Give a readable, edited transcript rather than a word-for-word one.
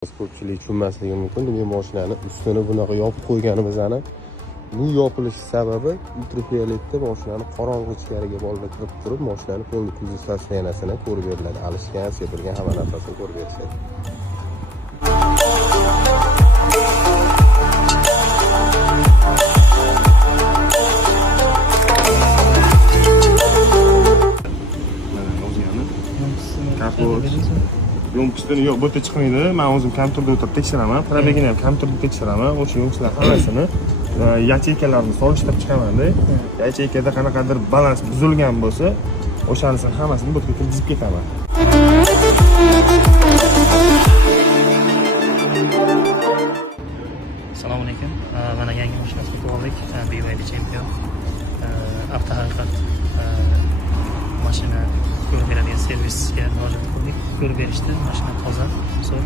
Ko'pchilik tushunmasligi mumkin. Nega mashinani ustini bunaqa yopib qo'yganimizni. Bu yopilish sababi ultrafioletda mashinani qorong'u ichkariga olib kirib turib, mashinani to'liq ko'zi sostenasini ko'rib beriladi. Alishgan, sepilgan hamma narsasini ko'rib berishadi. Yo'nqishdan yo'q, bu yerda chiqmaydi. Men o'zim kompyuterda o'tirib tekshiraman. Probegini ham kompyuterda tekshiraman. O'sha yo'nqishlar hammasini yacheykalarni solishtirib chiqaman-da. Yacheykada qanaqadir balans buzilgan bo'lsa, o'shanisini hammasini bu yerga kirgizib ketaman. Assalomu alaykum. Mana yangi mashina sotib oldik. BYD Champion. Avtohaqiqat mashina ko'rib beradigan servisga murojaat qildik. Ko'rib berishdi. Mashina toza, so'z.